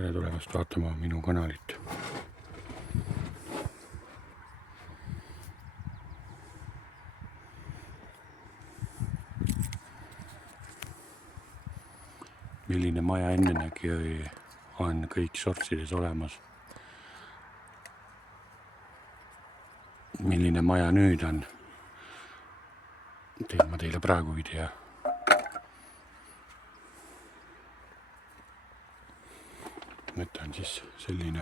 tere tulemast vaatama minu kanalit. Milline maja ennenägi on kõik sortsides olemas. Milline maja nüüd on, teen ma teile praegu video. Mõte on siis selline.